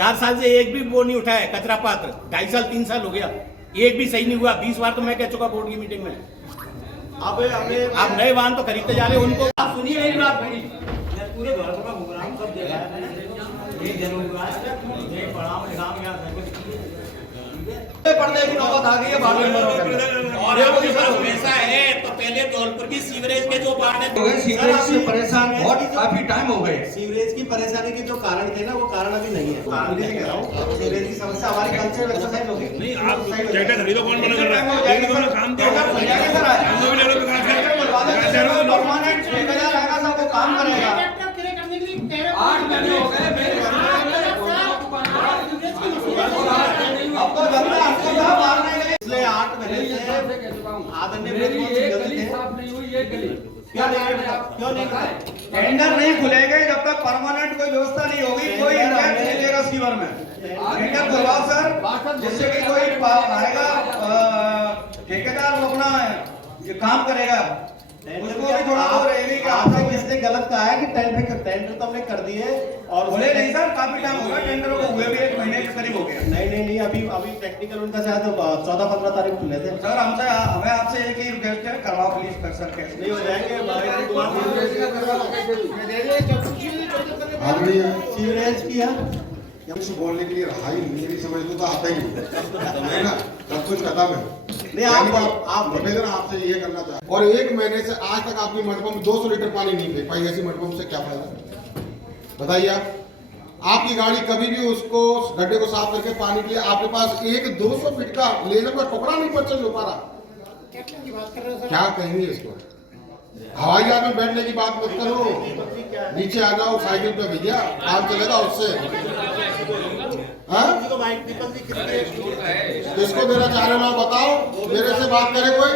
4 साल से एक भी वो नहीं उठाया कचरा पात्र, 2.5 साल 3 साल हो गया, एक भी सही नहीं हुआ। 20 बार तो मैं कह चुका बोर्ड की मीटिंग में। अब आप नए वाहन तो खरीदते जा रहे हो, उनको आप सुनिए मेरी बात। पूरे भारत का घूम रहा हूं, सब जगह पढ़ने की नौबत आ गई है। और ऐसा है तो पहले धौलपुर की सीवरेज के जो वार्ड है, सीवरेज से परेशान बहुत काफी टाइम हो गए। सीवरेज की परेशानी के जो कारण थे ना, वो कारण अभी नहीं है। कारण भी कह रहा हूँ, सीवरेज की समस्या हमारी कल से एक्सरसाइज होगी। नहीं, आप ट्रैक्टर खरीदो, कौन मना कर रहा है? लेकिन तो काम दिया है, परमानेंट ठेकेदार आएगा, सब वो काम करेगा। 8 महीने हो गए अब तो जनता हमको कहाँ मारने गई। इसलिए 8 महीने से आदरणीय क्यों नहीं टेंडर नहीं खुलेंगे जब तक परमानेंट कोई व्यवस्था नहीं होगी। कोई इंटरेस्ट नहीं लेगा सीवर में। टेंडर खुलवाओ सर, जिससे कि कोई आएगा ठेकेदार अपना ये काम करेगा। उसको भी थोड़ा वो रहेगी कि आपने किसने गलत कहा है कि टेंडर तो हमने कर दिए और बोले नहीं सर, काफी टाइम होगा टेंडर को हुए भी 1 महीने के करीब हो गया। नहीं, अभी टेक्निकल उनका शायद 14-15 तारीख खुले थे सर। हमें आपसे एक ही रिक्वेस्ट है, करवाओ प्लीज कर सर। कैसे नहीं हो जाएंगे सीवरेज की है कुछ बोलने के लिए रहा ही मेरी समझ तो आता ही नहीं है ना, सब कुछ खत्म है। नहीं, आप निवेदन आपसे ये करना चाहते और 1 महीने से आज तक आपकी मटपम 200 लीटर पानी नहीं दे पाई। ऐसी मटपम से क्या फायदा बताइए आप? आपकी गाड़ी कभी भी उसको गड्ढे को साफ करके पानी के लिए आपके पास एक 200 फीट का लेजर का टुकड़ा नहीं परचेज हो पा रहा। क्या कहेंगे इसको? हवाई जहाज में बैठने की बात मत करो, नीचे आ जाओ साइकिल पे भैया, काम चलेगा उससे। किसको देना चाह रहे हो बताओ, मेरे से बात करे कोई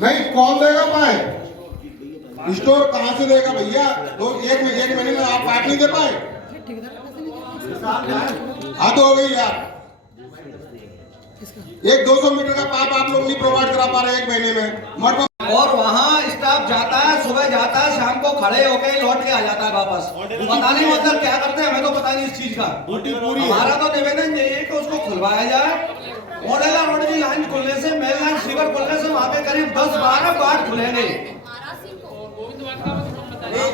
नहीं। कौन देगा पाए? स्टोर कहाँ से देगा भैया? तो एक महीने में आप पाइप नहीं दे पाए? हद हो गई यार। एक 200 मीटर का पाइप आप लोग नहीं प्रोवाइड करा पा रहे 1 महीने में। और वहाँ स्टाफ जाता है, सुबह जाता है, शाम को खड़े होके लौट के आ जाता है वापस। पता नहीं मतलब क्या करते हैं, हमें तो पता नहीं इस चीज का। हमारा तो निवेदन यही है कि उसको खुलवाया जाए। मोडेला रोड की लाइन खुलने से, मेन लाइन सीवर खुलने से वहाँ पे करीब 10-12 बार खुलेंगे।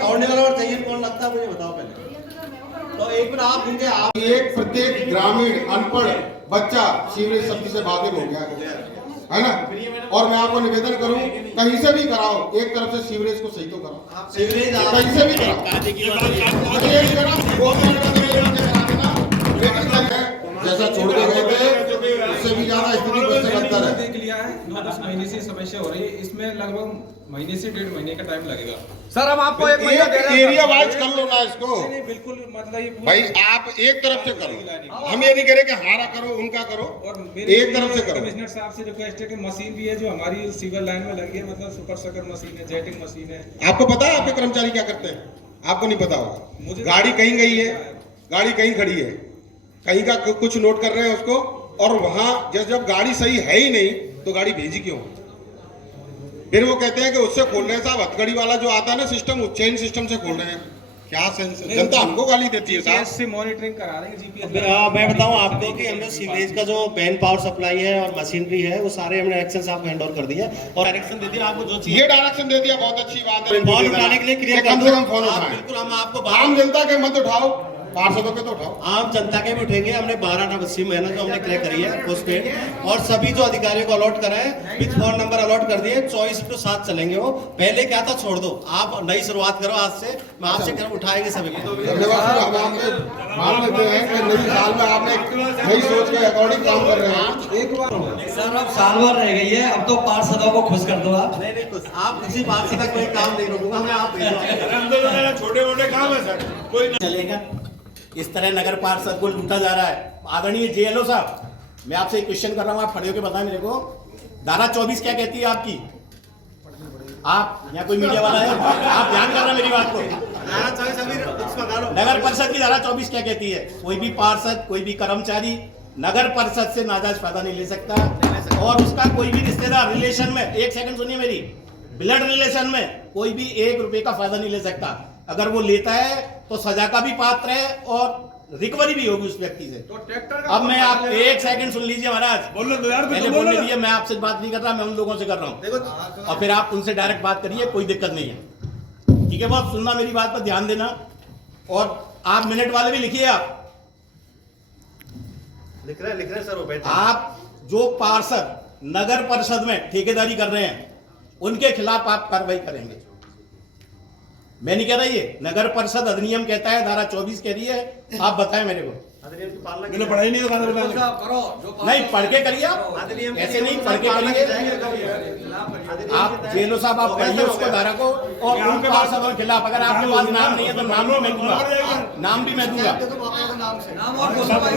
ऑर्डिनल और चाहिए कौन लगता है मुझे बताओ पहले तो। एक बार आप इनके आप एक प्रत्येक ग्रामीण अनपढ़ बच्चा सीवरेज सब्जी से वाकिफ हो गया है ना। और मैं आपको निवेदन करूं, कहीं से भी कराओ, एक तरफ से सीवरेज को सही तो कराओ। सीवरेज कहीं से भी कराओ, जैसा छोड़ के गए थे उससे भी ज्यादा स्थिति बदतर है। देख लिया है, 9-10 महीने से समस्या हो रही है। इसमें लगभग महीने से 1.5 महीने का टाइम लगेगा। सर हम आपको एक महीना दे रहे हैं, एरिया वाइज कर लो ना इसको। नहीं बिल्कुल, मतलब ये भाई आप एक तरफ से करो, हम ये नहीं कह रहे कि हमारा करो उनका करो, और एक तरफ से करो। कमिश्नर साहब से रिक्वेस्ट है कि मशीन भी है जो हमारी सीवर लाइन में लगी है, मतलब सुपर सकर मशीन है, जेटिंग मशीन है। आपको पता है आपके कर्मचारी क्या करते हैं? आपको नहीं पता होगा। गाड़ी कहीं गई है, गाड़ी कहीं खड़ी है, कहीं का कुछ नोट कर रहे हैं उसको, और वहां जब गाड़ी सही है ही नहीं तो गाड़ी भेजी क्यों? फिर वो कहते हैं कि उससे खोल रहे हैं साहब, हथकड़ी वाला जो आता है ना सिस्टम, चेन सिस्टम से खोल रहे हैं। क्या सेंस? जनता हमको गाली देती है साहब। से मॉनिटरिंग करा रहे हैं जीपीएस। मैं बताऊं आपको कि हमने सीवरेज का जो मैन पावर सप्लाई है और मशीनरी है, वो सारे हमने एक्शन साहब को हैंड ओवर कर दिया और डायरेक्शन दे दिया आपको जो चाहिए। ये डायरेक्शन दे दिया, बहुत अच्छी बात है। फॉल उठाने के लिए क्लियर कम से कम फॉल उठाएं। बिल्कुल, हम आपको आम जनता के मत उठाओ, पार्षदों के तो उठाओ। आम जनता के भी उठेंगे। हमने 12 महीना जो हमने क्लियर करी है उसपे, और सभी जो अधिकारियों को अलॉट करा है, विथ फोन नंबर अलॉट कर दिए। 24/7 चलेंगे वो। पहले क्या था छोड़ दो, आप नई शुरुआत करो आज से। मैं आपसे कर उठाएंगे सभी को। धन्यवाद। हम आपसे मान लेते हैं कि नई साल में आपने नई सोच के अकॉर्डिंग काम कर रहे हैं। एक बार सर अब साल भर रह गई है, अब तो पार्षदों को खुश कर दो आप। नहीं कुछ आप किसी बात से तक कोई काम नहीं रोकूंगा मैं। आप छोटे मोटे काम है सर, कोई चलेगा। इस तरह नगर पार्षद को लूटा जा रहा है। आदरणीय जेएलओ साहब, मैं आपसे एक क्वेश्चन कर रहा हूं, आप खड़े होकर बताएं मेरे को, धारा 24 क्या कहती है आपकी? आप यहाँ कोई मीडिया वाला है, आप ध्यान कर रहे हैं मेरी बात को? नगर परिषद की धारा 24 क्या कहती है? कोई भी पार्षद, कोई भी कर्मचारी नगर परिषद से नाजायज फायदा नहीं ले सकता, और उसका कोई भी रिश्तेदार रिलेशन में, एक सेकंड सुनिए मेरी, ब्लड रिलेशन में कोई भी 1 रुपए का फायदा नहीं ले सकता। अगर वो लेता है तो सजा का भी पात्र है और रिकवरी भी होगी उस व्यक्ति से। तो ट्रैक्टर अब मैं आप एक सेकंड सुन लीजिए महाराज, बोलने दो यार, पहले बोलने दीजिए। मैं आपसे बात नहीं कर रहा, मैं उन लोगों से कर रहा हूँ, और फिर आप उनसे डायरेक्ट बात करिए, कोई दिक्कत नहीं है, ठीक है। बहुत सुनना, मेरी बात पर ध्यान देना, और आप मिनट वाले भी लिखिए। आप लिख रहे सर, वो बैठे। आप जो पार्षद नगर परिषद में ठेकेदारी कर रहे हैं उनके खिलाफ आप कार्रवाई करेंगे। मैं नहीं कह रहा, ये नगर परिषद अधिनियम कहता है, धारा 24 कह रही है, आप बताएं मेरे को। अधिनियम की पालना मैंने पढ़ाई नहीं नहीं, पढ़ के करिए आप, ऐसे नहीं, पढ़ के करिए आप। जेलो साहब आप पढ़िए उसको, धारा को, और उन पार्षदों के खिलाफ अगर आपके पास नाम नहीं है तो नाम भी मैं दूंगा, नाम भी मैं दूंगा।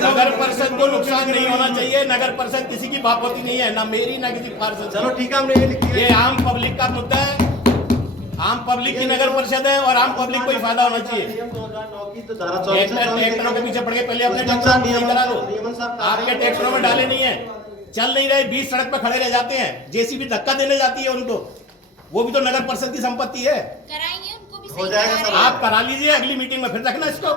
नगर परिषद को नुकसान नहीं होना चाहिए। नगर परिषद किसी की बाप होती नहीं है, ना मेरी ना किसी पार्षद। चलो ठीक है, हमने ये आम पब्लिक का मुद्दा है, आम पब्लिक की नगर परिषद है, और आम पब्लिक को ही फायदा होना चाहिए। ट्रैक्टरों के पीछे पड़ के पहले अपने टैक्स नहीं करा लो, आपके टैक्सरों में डाले नहीं है, चल नहीं रहे, बीच सड़क पर खड़े रह जाते हैं, जेसीबी धक्का देने जाती है उनको, वो भी तो नगर परिषद की संपत्ति है। कराएंगे उनको भी, हो जाएगा सर। आप करा लीजिए, अगली मीटिंग में फिर रखना इसको,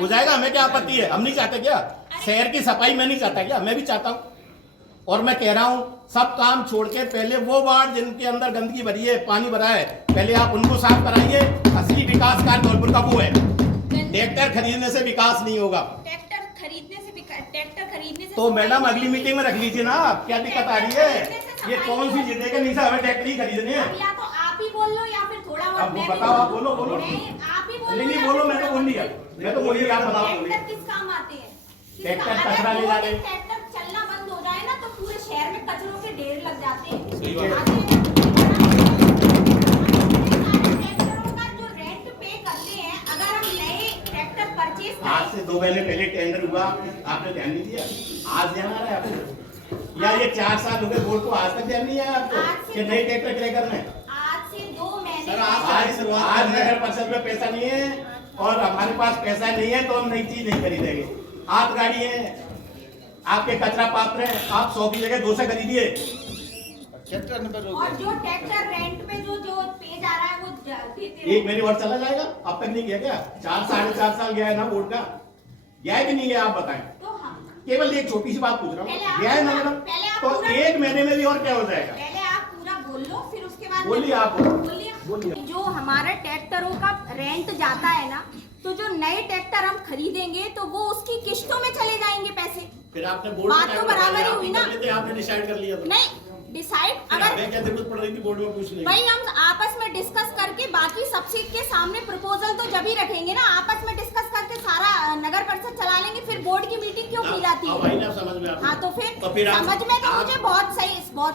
हो जाएगा। हमें क्या आपत्ति है, हम नहीं चाहते क्या शहर की सफाई? मैं नहीं चाहता क्या? मैं भी चाहता हूँ, और मैं कह रहा हूँ सब काम छोड़ के पहले वो वार्ड जिनके अंदर गंदगी भरी है, पानी भरा है, पहले आप उनको साफ कराइए। असली विकास कार्य धौलपुर का वो है। ट्रैक्टर खरीदने से विकास नहीं होगा। ट्रैक्टर खरीदने से तो मैडम अगली मीटिंग में रख लीजिए ना, आप क्या दिक्कत आ रही है? ये कौन सी जिद है कि नहीं साहब हमें ट्रैक्टर ही खरीदने हैं? या तो आप ही बोल लो या फिर थोड़ा बहुत अब मैं भी बताओ, आप बोलो, बोलो। आप ही बोलो। नहीं बोलो, मैं तो बोल लिया, मैं तो बोलिए, आप बताओ। ट्रैक्टर किस काम आते हैं? ट्रैक्टर अगर कचरा ले दो जाने। दिन ट्रैक्टर चलना बंद हो जाए ना तो पूरे शहर में कचरों के ढेर लग जाते हैं। सही बात है। ट्रैक्टरों का जो रेंट पे करते हैं, अगर हम नए ट्रैक्टर परचेज आज करें, से 2 महीने पहले टेंडर हुआ, आपने ध्यान नहीं दिया? आज ध्यान आ रहा है आपको? या ये 4 साल हो गए बोर्ड को, आज तक ध्यान नहीं आया आपको कि नए ट्रैक्टर क्रय करना है? आज से 2 महीने आज नगर परिषद में पैसा नहीं है, और हमारे पास पैसा नहीं है, तो हम नई चीज नहीं खरीदेंगे। हाथ गाड़ी है, आपके कचरा पात्र है, आप 100 की जगह 2 से खरीदिए। और जो ट्रैक्टर रेंट पे जो पे जा रहा है वो देते एक मेरी और चला जाएगा, अब तक नहीं किया क्या? 4 साढ़े 4 साल गया है ना बोर्ड का, गया है कि नहीं गया? आप बताएं। तो हम केवल एक छोटी सी बात पूछ रहा पहले हूँ, आप गया है ना पूरा- मैडम? पहले आप तो पूरा- 1 महीने में भी और क्या हो जाएगा? पहले आप पूरा बोल लो, फिर उसके बाद बोलिए, आप बोलो। बोलिए। जो हमारा ट्रैक्टरों का रेंट जाता है ना, तो जो नए ट्रैक्टर हम खरीदेंगे तो वो उसकी किश्तों में चले जाएंगे पैसे। फिर आपने बोर्ड बात तो बराबर ही हुई ना। आपने डिसाइड कर लिया तो नहीं डिसाइड, फिर अगर हमें क्या जरूरत पड़ रही थी बोर्ड में पूछने की? भाई हम आपस में डिस्कस करके बाकी सबसे के सामने प्रपोजल तो जब ही रखेंगे ना, आपस में डिस्कस करके सारा नगर परिषद चला लेंगे, फिर बोर्ड की मीटिंग क्यों की जाती अब है? भाई ना समझ में आता। हाँ तो फिर आप- समझ में तो आप- मुझे बहुत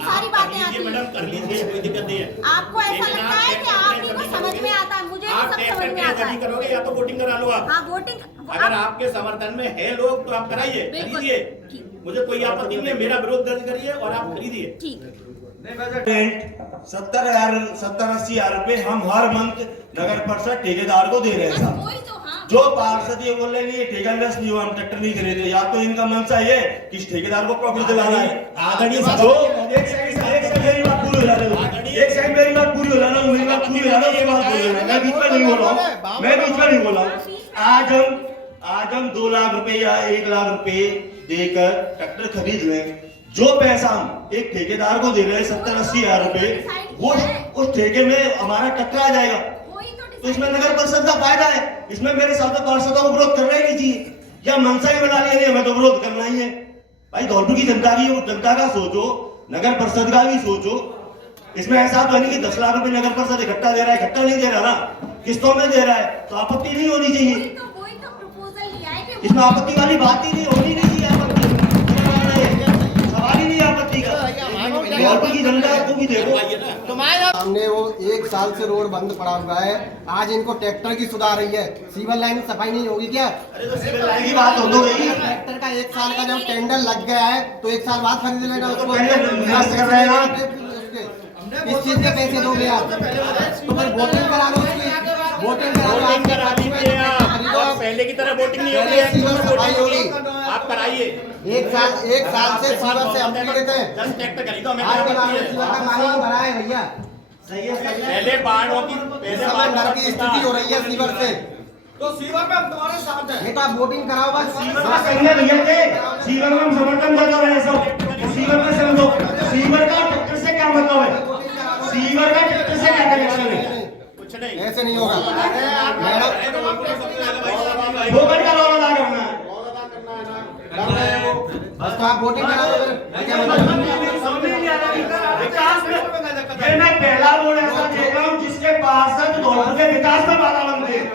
सारी बातें आती मैडम हैं। कर लीजिए, कोई दिक्कत नहीं है। आपको ऐसा लेकिन लगता है कि ट्रैक्टर आप ही को क्रय समझ करनी में आता है, मुझे भी आप सब ट्रैक्टर समझ में क्रय आता नहीं है। करोगे या तो वोटिंग करा लो आप। हाँ वोटिंग अगर आपके समर्थन में है लोग तो आप कराइए, बिल्कुल। खरीदिए, ठीक। मुझे कोई आपत्ति नहीं है, मेरा विरोध दर्ज करिए और आप खरीदिए। ठीक। रेंट 70-80 हजार रुपए हम हर मंथ नगर परिषद ठेकेदार को दे रहे हैं साहब। वही तो हाँ। जो पार्षद ये बोल रहे हैं ये ठेका इंडस्ट नहीं हुआ, हम ट्रैक्टर नहीं खरीदे, या तो इनका मंशा ये कि इस ठेकेदार को प्रॉफिट दिलाना है। आदरणीय जो एक सेकंड मेरी बात पूरी हो जाने दो, एक सेकंड मेरी बात पूरी हो जाना, मेरी बात पूरी हो जाना, ये बात बोल रहे हैं, मैं बीच में नहीं बोल रहा हूँ, मैं बीच में नहीं बोल रहा हूँ। आज हम 2 लाख रुपए या 1 लाख रुपए देकर ट्रैक्टर खरीद लें, जो पैसा हम एक ठेकेदार को दे रहे हैं 70-80 हजार रुपए, वो उस ठेके में हमारा टकरा जाएगा, वही तो इसमें नगर परिषद का फायदा है। इसमें मेरे साथ पार्षदों को विरोध करना ही नहीं चाहिए, या मनसा ही बना लिया, हमें तो विरोध करना ही है। भाई धौलपुर की जनता की, जनता का सोचो, नगर परिषद का भी सोचो। इसमें ऐसा तो नहीं कि 10 लाख रुपए नगर परिषद इकट्ठा दे रहा है, इकट्ठा नहीं दे रहा ना, किस्तों में दे रहा है, तो आपत्ति नहीं होनी चाहिए। वही तो प्रपोजल लिया है कि इसमें आपत्ति वाली बात ही नहीं होनी नहीं चाहिए, आपत्ति सवाल ही नहीं आपत्ति का। धौलपुर की जनता को भी देखो, हमने वो 1 साल से रोड बंद पड़ा हुआ है, आज इनको ट्रैक्टर की सुधार रही है, सिविल लाइन की सफाई नहीं होगी क्या? अरे तो सिविल लाइन की बात हो गई। ट्रैक्टर का 1 साल का जब टेंडर लग गया है तो 1 साल बाद खरीद लेना उसको। निराश कर रहे हैं आप। इस चीज के पैसे दोगे आप? तो फिर वोटिंग करा लो उसकी, वोटिंग वोटिंग करा लीजिए आप, पहले की तरह वोटिंग नहीं होगी, सिविल सफाई होगी। आप कराइए। 1 साल से सिविल से हम पीड़ित हैं। 10 ट्रैक्टर खरीदो, हमें क्या आपके आपत्ति बारे में है? सिविल का पानी नहीं भरा है भैया। पहले बाढ़ों की इस समय नर की स्थिति हो रही है सिविल से। तो सीवर में हम तुम्हारे साथ हैं। नहीं तो आप वोटिंग कराओ बस। सीवर का सही है भैया के सीवर में हम समर्थन कर रहे हैं सब। सीवर में समझो, सीवर का ट्रैक्टर से क्या मतलब है? सीवर का ट्रैक्टर से क्या कनेक्शन है? कुछ नहीं, ऐसे नहीं होगा वो का रोल अदा करना है। बस। तो आप वोटिंग कराओ फिर क्या मतलब? विकास में ये मैं पहला बोर्ड ऐसा देख रहा हूँ जिसके पार्षद धौलपुर के विकास में बाधा बनते हैं।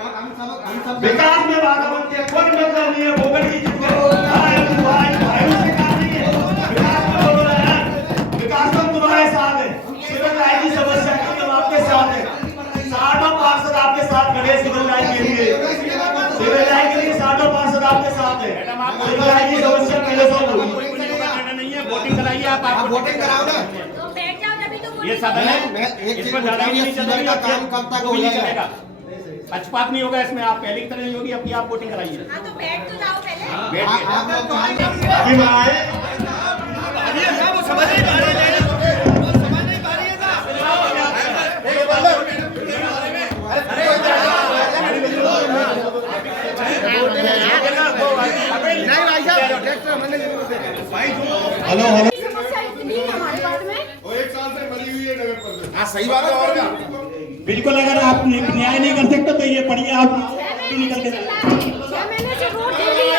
विकास में बाधा बनती है, कोई मतलब नहीं है। भोगल की जितने भाई से काम नहीं है। विकास में बोल रहे हैं, विकास में तुम्हारे साथ है। सिविल लाइन की समस्या के लिए हम आपके साथ है। 60 पार्षद आपके साथ खड़े हैं सिविल लाइन के लिए। सिविल लाइन के लिए 60 पार्षद आपके साथ है। सिविल लाइन की समस्या पहले सॉल्व होगी। नहीं है, वोटिंग कराइए आप वोटिंग कराओ ना। तो बैठ जाओ तभी तो ये सदन है, मैं एक इस चीज पर लड़ाई नहीं पूछूंगा, चलेगी। का काम कब तक हो जाएगा? पक्षपात नहीं होगा इसमें, आप पहले की तरह नहीं होगी। अब की आप वोटिंग कराइए। हाँ तो बैठ तो जाओ पहले। बैठ के। आप लोग अभी माए समस्या इतनी है हमारे वार्ड में। हाँ सही बात है। और क्या बिल्कुल, अगर आप न्याय नहीं कर सकते तो ये पढ़िए आप क्यों नहीं करते? 6 महीने से वोट दे रही है।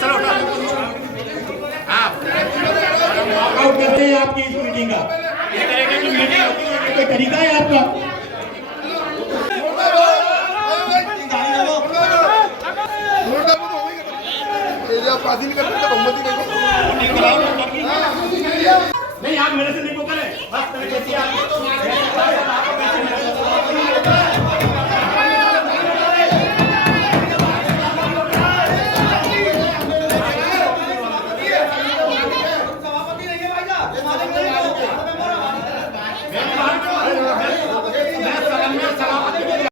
चलो आप वॉकआउट करते हैं आपकी इस मीटिंग का। इस तरह की जो मीटिंग होती है, कोई तरीका है आपका? नहीं, आप मेरे से नहीं वो करें। बस तरह कैसी आप